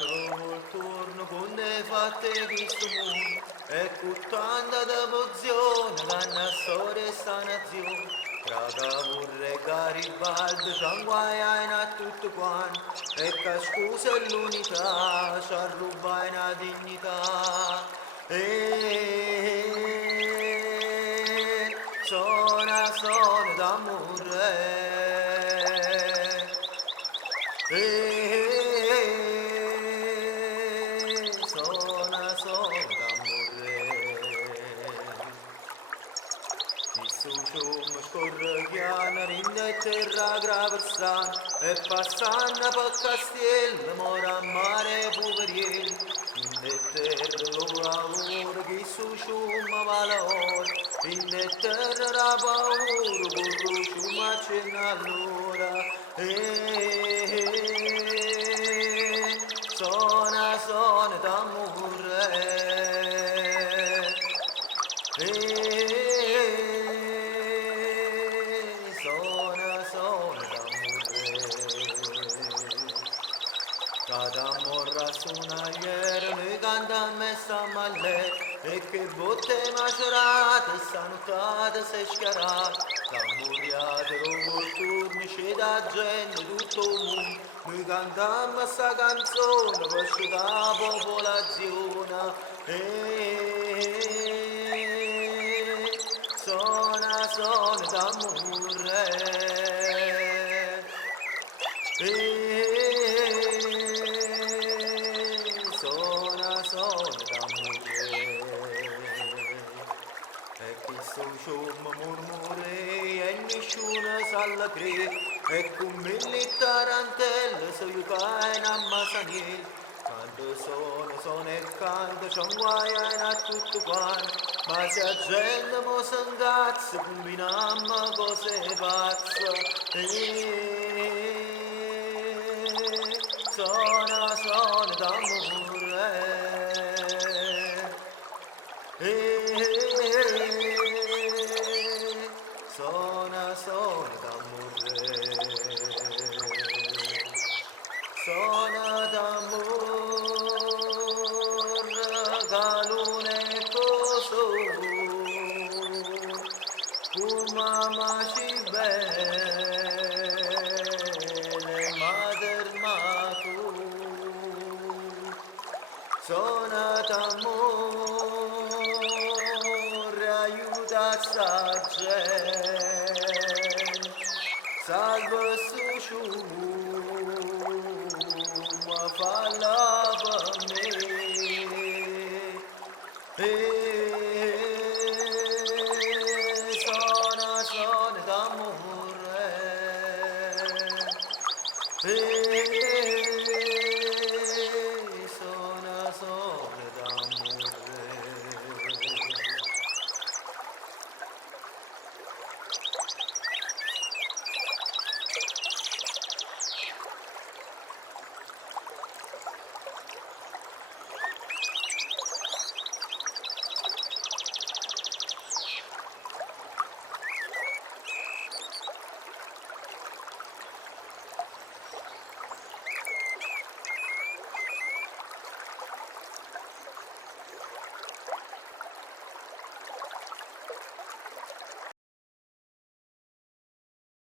trovo il turno con le fatte che stumo e con tanta devozione canna storia sta nazione traga vorrei Garibaldi c'anguaiano a tutto quanto e che scusa è l'unità ci arruba una dignità e sono d'amore sono d'amore chi sucium scorre chiana rinde terra graversan e passanna per castiel mora a mare puveriel rinde terra lo lavoro chi sucium valor rinde terra la paura burro ciuma cenna allora sono d'amore sono d'amore cada morra suonaiera mi canta a me sta male e che botte macerate sanutate se schiarate l'ammuriate rovo turni c'è da gente tutto il mondo mi cantammo sta canzone per da popolazione sono d'amore sono d'amore e chi sociamo murmure e nessuno sa la crede e con mille tarantelle se io caen a Masaniel quando sono e canto c'ho un guaiano a tutto quanto ma se la gente mo s'ingazza combinammo cose pazze sono d'amore sono d'amore sono d'amore galune coso mamma ci bene mater matu sono d'amore aiuta sta gente salva su ma falla per me sono d'amore